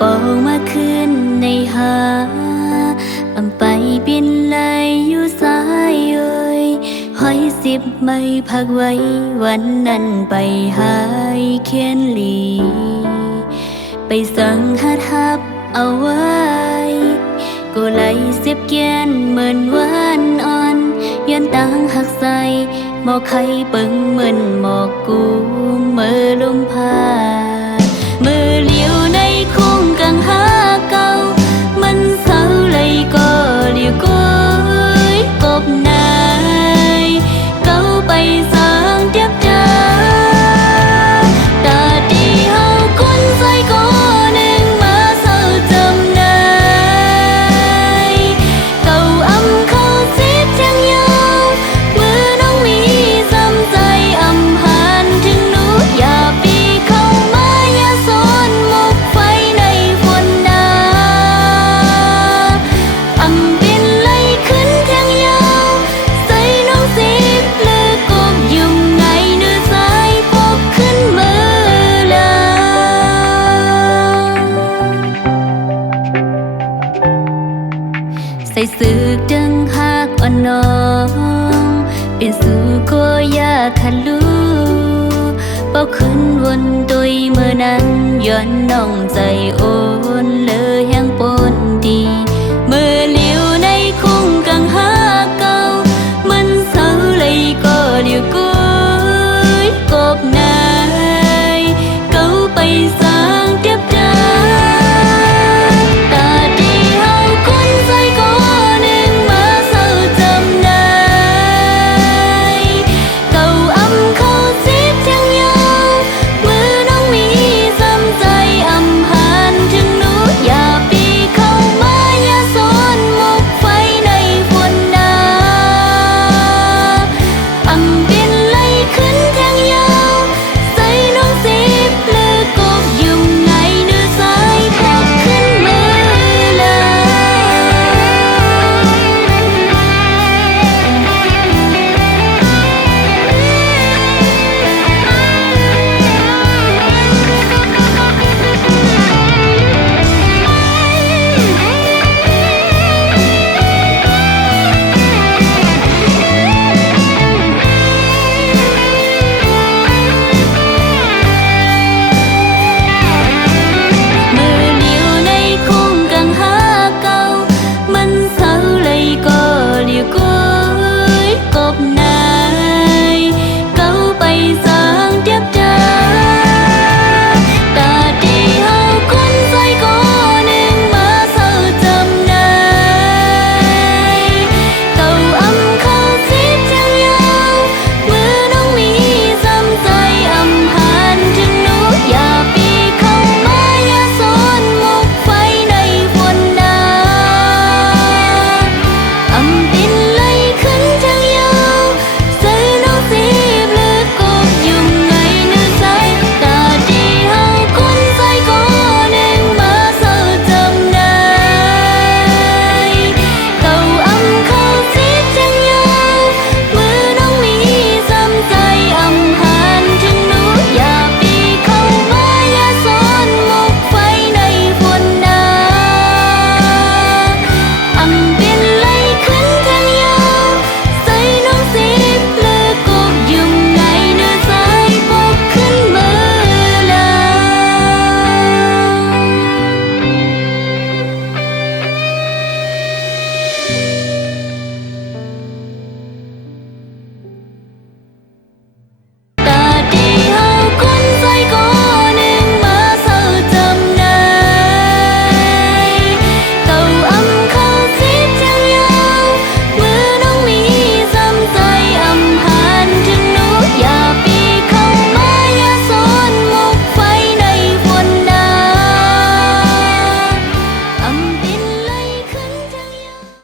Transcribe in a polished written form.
ปองมาขึ้นในหาอำไปบินไหลอยู่สายเอ่ยหอย10 ไม่พักไว้วันนั้นไปหายเขียนหลีไปสั่งหัดฮับเอาไว้ก็ไหล10 เกียนเหมือนวันอ่อนยันต่างหักใส่หมอกไข่เปิงเหมือนหมอกกูเมื่อลมพามือเลี้ยวในคุ้งกังหาเก่ามันเศร้าเลยก็เลี้ยวก้อยกบนายเก้าไปสร้างเทียบดาตาดีเฮาคนใจก็หนึ่งมาเศร้าจำนายเก่าอำเข้าซิบจังยาวมือน้องมีซ้ำใจอำหานถึงหนูอย่าปีเข้ามาอย่าสนหมกไฟในฝนดาอำเป็นไหลขึ้นแทงยาวใส่น้องสิบเลือกบยุ่มไงเนื้อสายพกขึ้นมือลาใส่สึกดึงหักอ่อนน้องเป็นสู่ก็ยากขันลูเป่าขึ้นวนตุยเมื่อนั้นย้อนน้องใจโอ